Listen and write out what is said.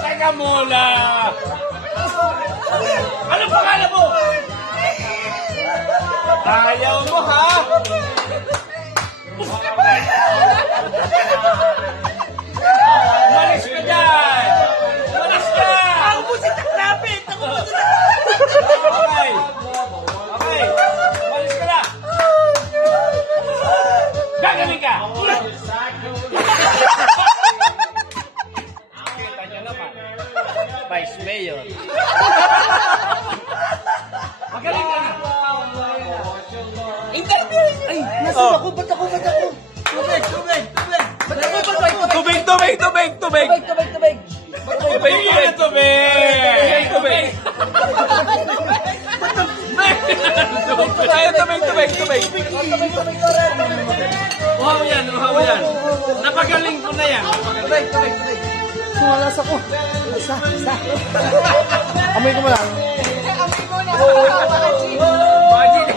Teka muna! Ano pangalan mo? Ayaw mo, ha? Malis ka dyan! Malis ka! Ako po si Takrapit! Ako po si Okay. Okay. Malis ka na! Gagaling ka! Kita nyo naman. Vice Mayor. Magaling ka na! Interview! Ay, nasan ako? Ba't ako? Tubig! Ba't ako? Tubig! Tubig! Tubig! Tubig! Uhaw mo yan! Napagaling ko na yan! Tubig! Sumalas ako. Isa. Amoy ko mo lang. Amoy mo na. Magic!